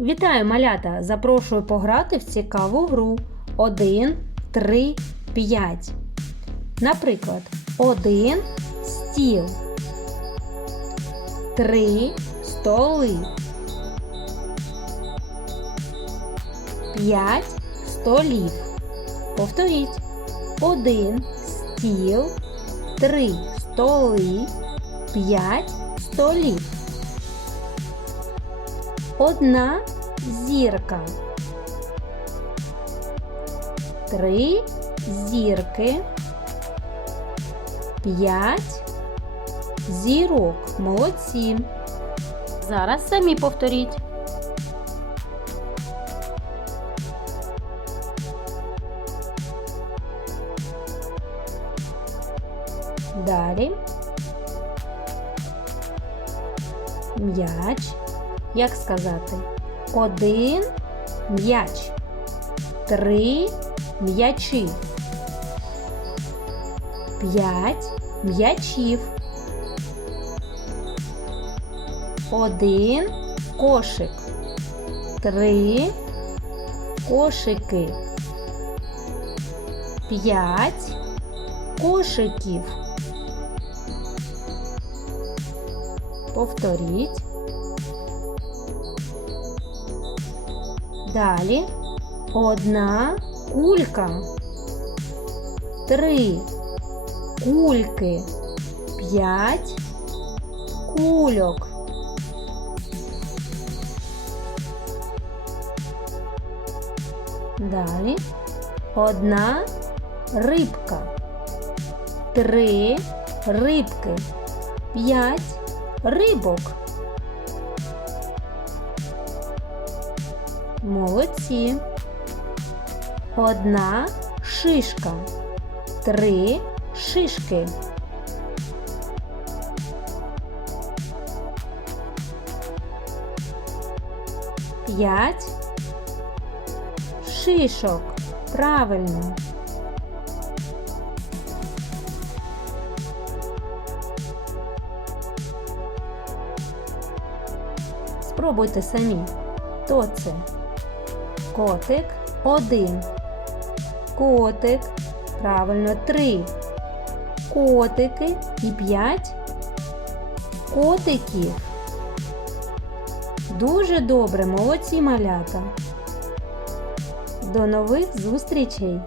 Вітаю, малята! Запрошую пограти в цікаву гру 1, 3, 5. Наприклад, 1 стіл, 3 столи, 5 столів. Повторіть. 1 стіл, 3 столи, 5 столів. Одна зірка. Три зірки. П'ять зірок. Молодці. Зараз самі повторіть. Далі. М'яч. Як сказати? Один м'яч. Три м'ячі. П'ять м'ячів. Один кошик. Три кошики. П'ять кошиків. Повторіть. Далі одна кулька. Три кульки. П'ять кульок. Далі одна рибка. Три рибки. П'ять рибок. Молодці. Одна шишка. Три шишки. П'ять шишок. Правильно. Спробуйте самі. Хто це? Котик один. Котик. Правильно, три. Котики і п'ять котиків. Дуже добре, молодці малята. До нових зустрічей!